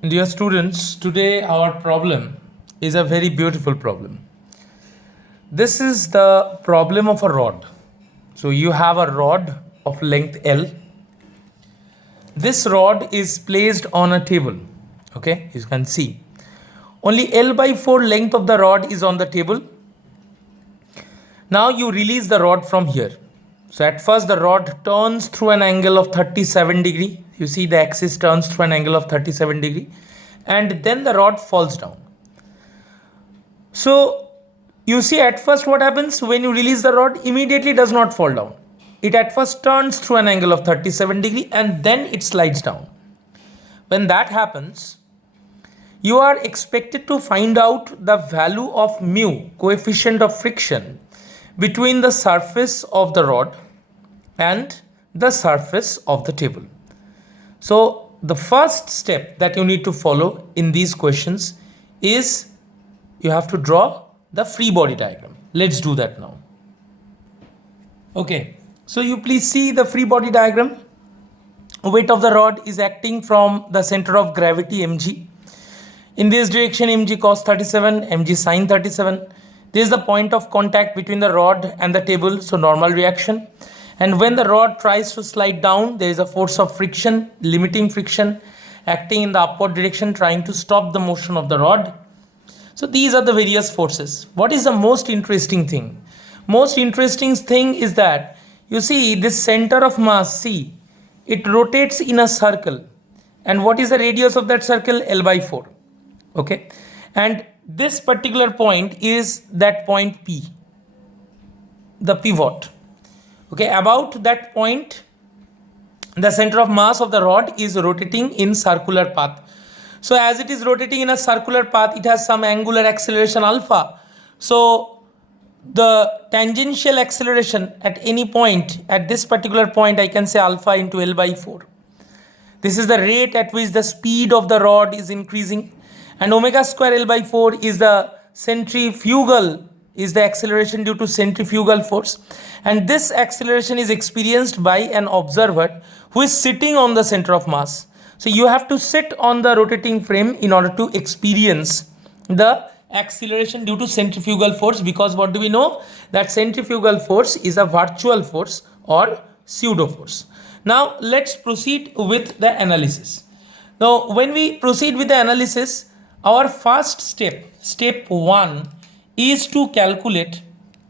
Dear students, today our problem is a very beautiful problem. This is the problem of a rod. So you have a rod of length L. This rod is placed on a table. Okay, you can see. Only L by 4 length of the rod is on the table. Now you release the rod from here. So at first the rod turns through an angle of 37 degree. You see the axis turns through an angle of 37 degree. And then the rod falls down. So you see at first what happens when you release the rod, immediately does not fall down. It at first turns through an angle of 37 degree and then it slides down. When that happens, you are expected to find out the value of mu, coefficient of friction, between the surface of the rod and the surface of the table. So the first step that you need to follow in these questions is you have to draw the free body diagram. Let's do that now. Okay, so you please see the free body diagram. Weight of the rod is acting from the center of gravity mg. In this direction mg cos 37, mg sin 37. This is the point of contact between the rod and the table, so normal reaction. And when the rod tries to slide down, there is a force of friction, limiting friction, acting in the upward direction, trying to stop the motion of the rod. So these are the various forces. What is the most interesting thing? Most interesting thing is that you see this center of mass C, it rotates in a circle. And what is the radius of that circle? L by 4. Okay. And this particular point is that point P, the pivot. Okay, about that point, the center of mass of the rod is rotating in circular path. So as it is rotating in a circular path, it has some angular acceleration alpha. So the tangential acceleration at any point, at this particular point, I can say alpha into L by 4. This is the rate at which the speed of the rod is increasing. And omega square L by 4 is the centrifugal, is the acceleration due to centrifugal force. And this acceleration is experienced by an observer who is sitting on the center of mass. So you have to sit on the rotating frame in order to experience the acceleration due to centrifugal force, because what do we know? That centrifugal force is a virtual force or pseudo force. Now let's proceed with the analysis. Now when we proceed with the analysis, our first step, step 1, is to calculate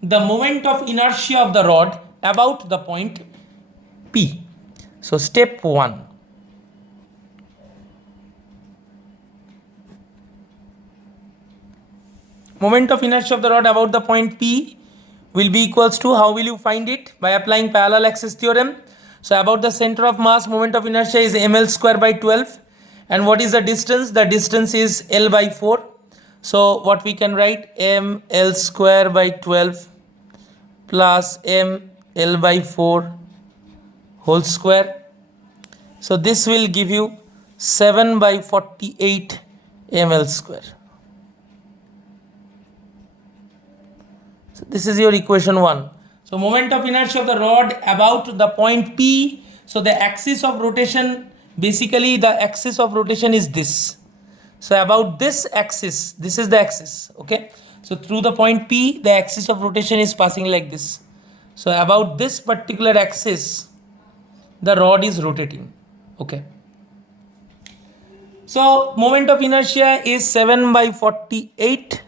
the moment of inertia of the rod about the point P. So step 1. Moment of inertia of the rod about the point P will be equals to, how will you find it? By applying parallel axis theorem. So about the center of mass, moment of inertia is ml square by 12. And what is the distance? The distance is L by 4. So what we can write? ml square by 12 plus ml by 4 whole square. So this will give you 7 by 48 ml square. So this is your equation 1. So moment of inertia of the rod about the point P. So the axis of rotation, basically the axis of rotation is this. So about this axis, this is the axis. Okay. So through the point P, the axis of rotation is passing like this. So about this particular axis, the rod is rotating. Okay. So moment of inertia is 7 by 48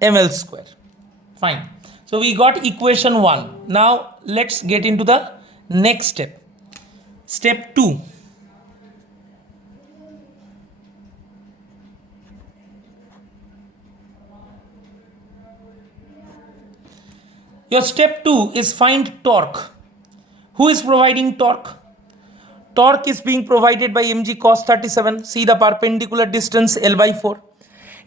ml square. Fine. So we got equation 1. Now let's get into the next step. Step 2. Your step 2 is find torque. Who is providing torque? Torque is being provided by mg cos 37. See the perpendicular distance L by 4.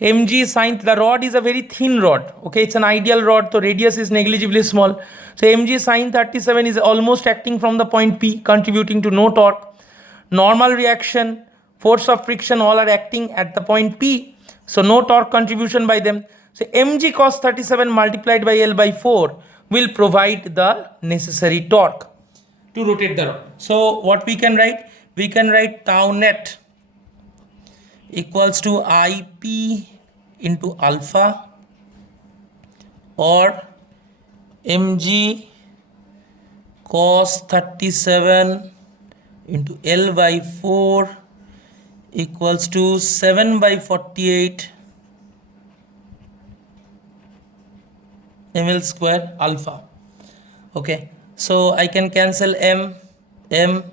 Mg sin, the rod is a very thin rod. Okay, it's an ideal rod, so radius is negligibly small. So mg sin 37 is almost acting from the point P, contributing to no torque. Normal reaction, force of friction, all are acting at the point P. So no torque contribution by them. So mg cos 37 multiplied by L by 4 will provide the necessary torque to rotate the rod. So what we can write? we can write tau net equals to IP into alpha, or mg cos 37 into L by 4 equals to 7 by 48 ml square alpha. Okay, so I can cancel m, L,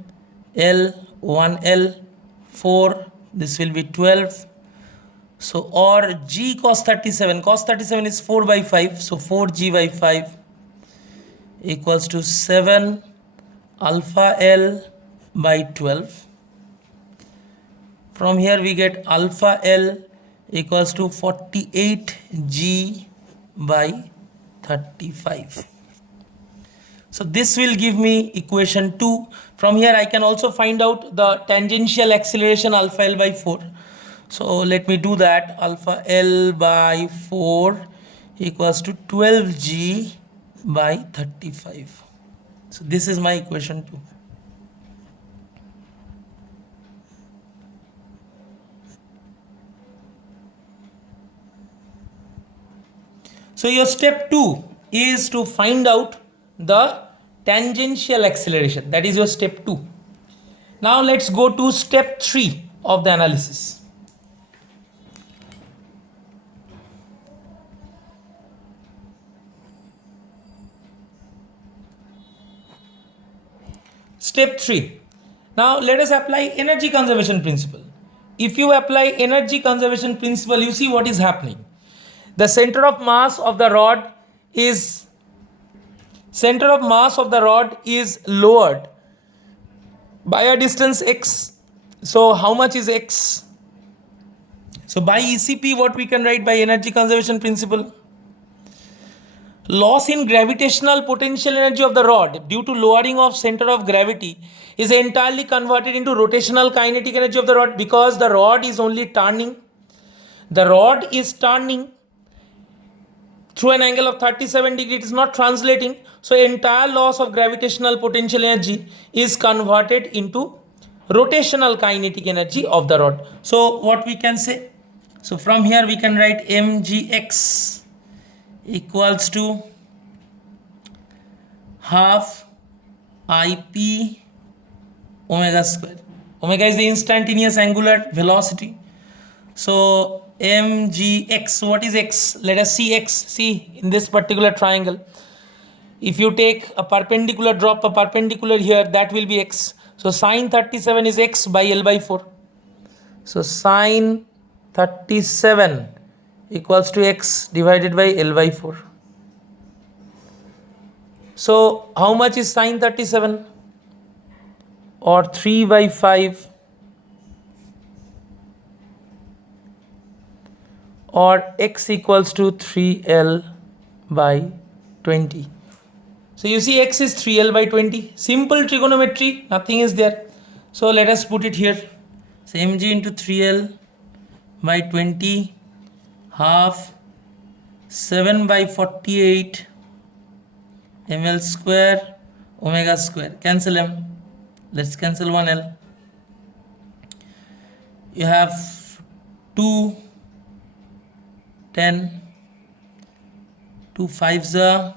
1L, 4, this will be 12. So, or g cos 37 is 4 by 5, so 4g by 5 equals to 7 alpha L by 12. From here we get alpha L equals to 48g by 35. So this will give me equation 2. From here I can also find out the tangential acceleration alpha L by 4. So let me do that. Alpha L by 4 equals to 12g by 35. So this is my equation 2. So your step 2 is to find out the tangential acceleration. That is your step 2. Now let's go to step 3 of the analysis. Step 3. Now let us apply energy conservation principle. If you apply energy conservation principle, you see what is happening. The center of mass of the rod is lowered by a distance x. So how much is x? So by ECP, what we can write by energy conservation principle? Loss in gravitational potential energy of the rod due to lowering of center of gravity is entirely converted into rotational kinetic energy of the rod, because the rod is only turning. The rod is turning through an angle of 37 degrees. It is not translating. So entire loss of gravitational potential energy is converted into rotational kinetic energy of the rod. So what we can say? So from here we can write mgx equals to half IP omega square. Omega is the instantaneous angular velocity. So mgx, what is x? Let us see x. See, in this particular triangle, if you take a perpendicular, drop a perpendicular here, that will be x. So sine 37 is x by L by 4. So sine 37 equals to x divided by L by 4. So how much is sine 37? Or 3 by 5, or x equals to 3L by 20. So you see x is 3L by 20. Simple trigonometry, nothing is there. So let us put it here. So mg into 3L by 20 half 7 by 48 ml square omega square. Cancel m. Let's cancel 1L. You have 2, 10, 2 5s are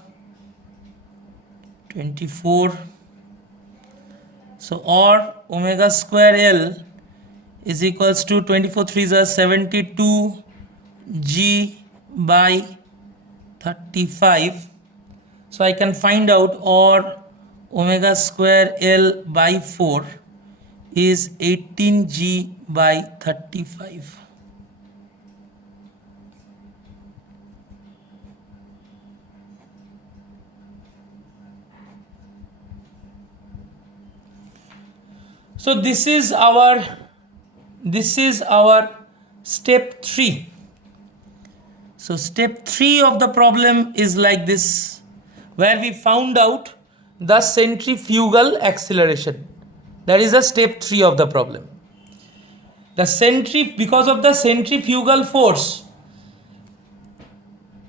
24. So or omega square L is equals to 24 3s are 72 g by 35. So I can find out or omega square L by 4 is 18g by 35. So this is our step 3. So step 3 of the problem is like this, where we found out the centrifugal acceleration. That is the step 3 of the problem. Because of the centrifugal force,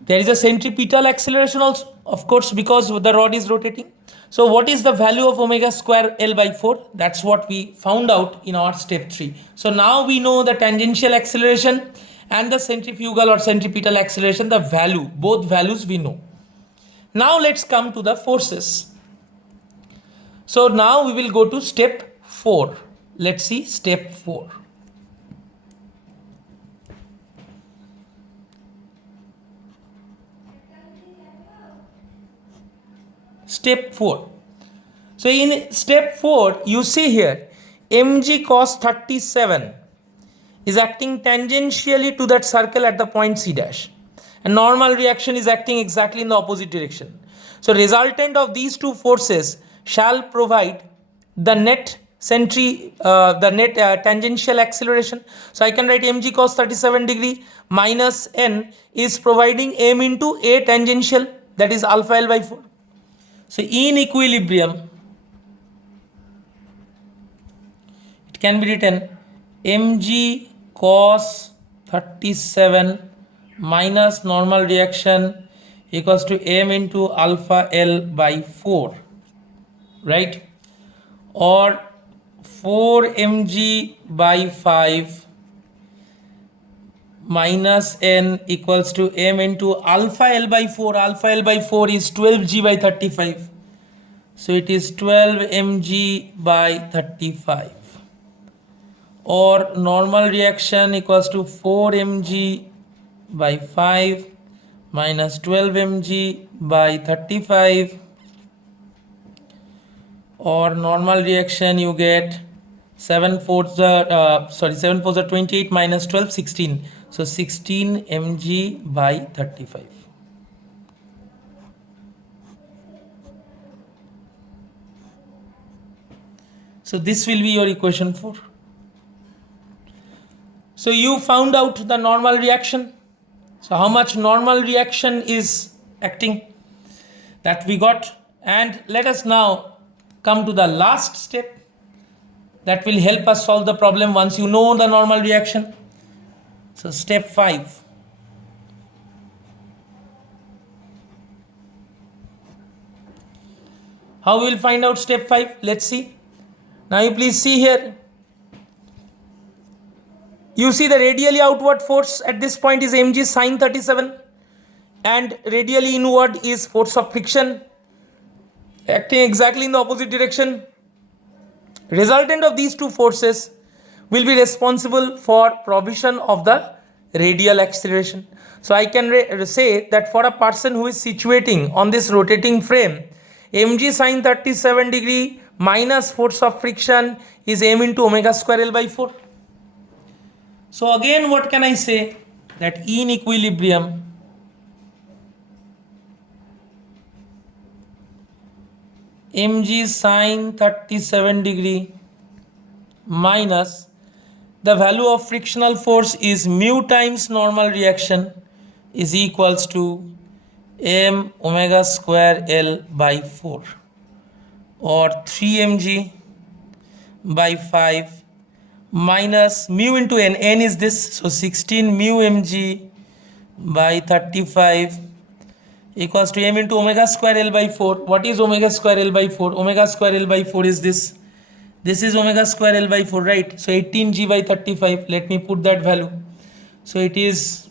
there is a centripetal acceleration also, of course, because the rod is rotating. So what is the value of omega square L by 4? That's what we found out in our step 3. So now we know the tangential acceleration and the centrifugal or centripetal acceleration, the value, both values we know. Now let's come to the forces. So now we will go to step 4. Let's see step 4. Step 4. So in step 4, you see here, mg cos 37 is acting tangentially to that circle at the point C dash. And normal reaction is acting exactly in the opposite direction. So resultant of these two forces shall provide the net tangential acceleration. So I can write mg cos 37 degree minus n is providing m into a tangential, that is alpha L by 4. So in equilibrium, it can be written mg cos 37 minus normal reaction equals to m into alpha L by 4, right? Or 4 mg by 5 minus n equals to m into alpha L by 4. Alpha L by 4 is 12g by 35. So it is 12 mg by 35. Or normal reaction equals to 4 mg by 5 minus 12 mg by 35. Or normal reaction you get 7 fours are 28 minus 12, 16. So 16 mg by 35. So this will be your equation 4. So you found out the normal reaction. So how much normal reaction is acting, that we got. And let us now come to the last step that will help us solve the problem once you know the normal reaction. So step 5. How we will find out step 5? Let's see. Now you please see here. You see the radially outward force at this point is mg sine 37 and radially inward is force of friction acting exactly in the opposite direction. Resultant of these two forces will be responsible for provision of the radial acceleration. So I can say that for a person who is situating on this rotating frame, mg sine 37 degree minus force of friction is m into omega square L by 4. So again, what can I say? That in equilibrium, mg sine 37 degree minus the value of frictional force is mu times normal reaction is equals to m omega square L by 4, or 3 mg by 5 minus mu into n is this, so 16 mu mg by 35 equals to m into omega square L by 4. What is omega square L by 4? Omega square L by 4 is this. This is omega square L by 4, right? So 18g by 35. Let me put that value. So it is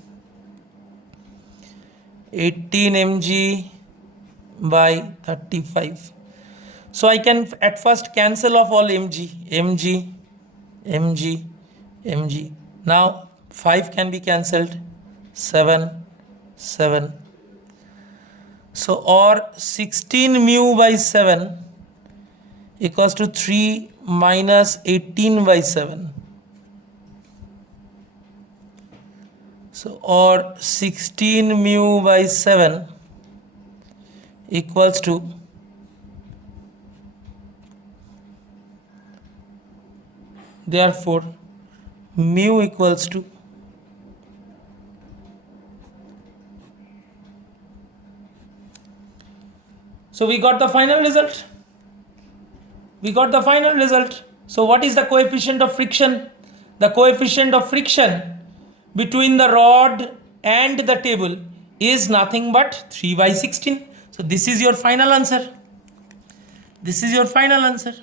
18 mg by 35. So I can at first cancel off all mg. Now 5 can be cancelled. 7. So or 16 mu by 7 equals to 3 minus 18 by 7. So or 16 mu by 7 equals to therefore mu equals to so we got the final result. So what is the coefficient of friction? The coefficient of friction between the rod and the table is nothing but 3 by 16. So this is your final answer. This is your final answer.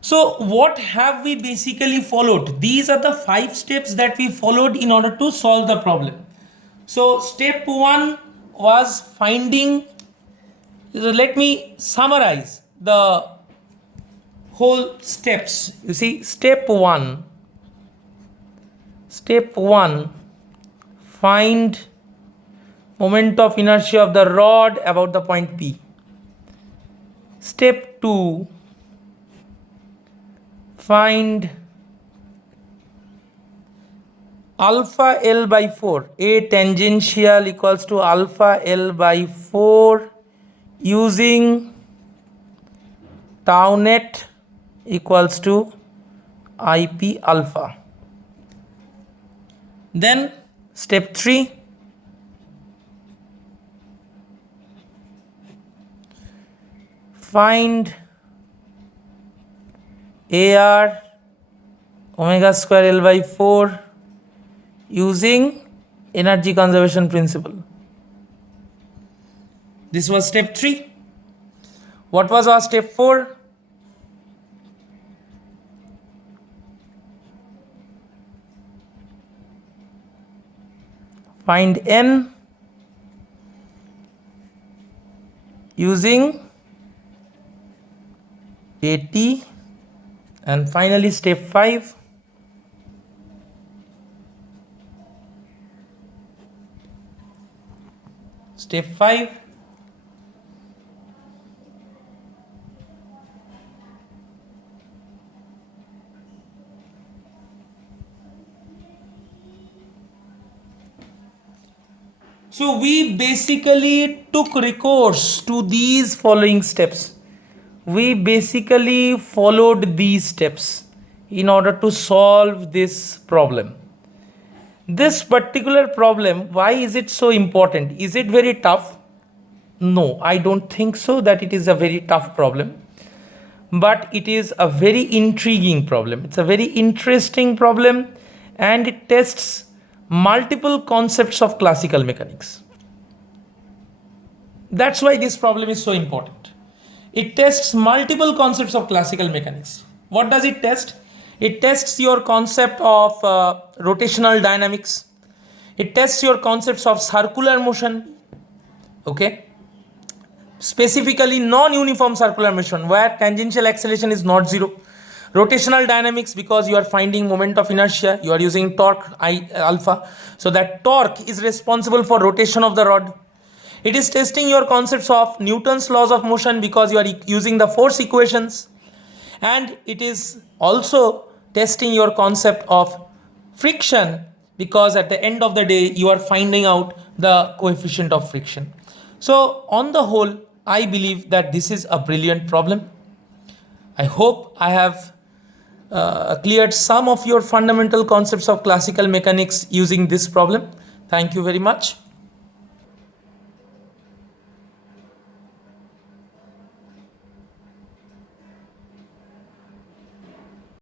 So what have we basically followed? These are the 5 steps that we followed in order to solve the problem. So step 1 was finding, let me summarize the whole steps. You see, step 1, find moment of inertia of the rod about the point P. Step 2, find alpha L by 4, A tangential equals to alpha L by 4 using tau net equals to IP alpha. Then step 3, find AR omega square L by 4 using energy conservation principle. This was step 3. What was our step 4? Find N using AT. And finally step 5, so we basically took recourse to these following steps. We basically followed these steps in order to solve this problem. This particular problem, why is it so important? Is it very tough? No, I don't think so that it is a very tough problem. But it is a very intriguing problem. It's a very interesting problem, and it tests multiple concepts of classical mechanics. That's why this problem is so important. It tests multiple concepts of classical mechanics. What does it test? It tests your concept of rotational dynamics. It tests your concepts of circular motion. Okay. Specifically non-uniform circular motion where tangential acceleration is not zero. Rotational dynamics because you are finding moment of inertia. You are using torque I alpha. So that torque is responsible for rotation of the rod. It is testing your concepts of Newton's laws of motion because you are using the force equations, and it is also testing your concept of friction because at the end of the day you are finding out the coefficient of friction. So on the whole, I believe that this is a brilliant problem. I hope I have cleared some of your fundamental concepts of classical mechanics using this problem. Thank you very much.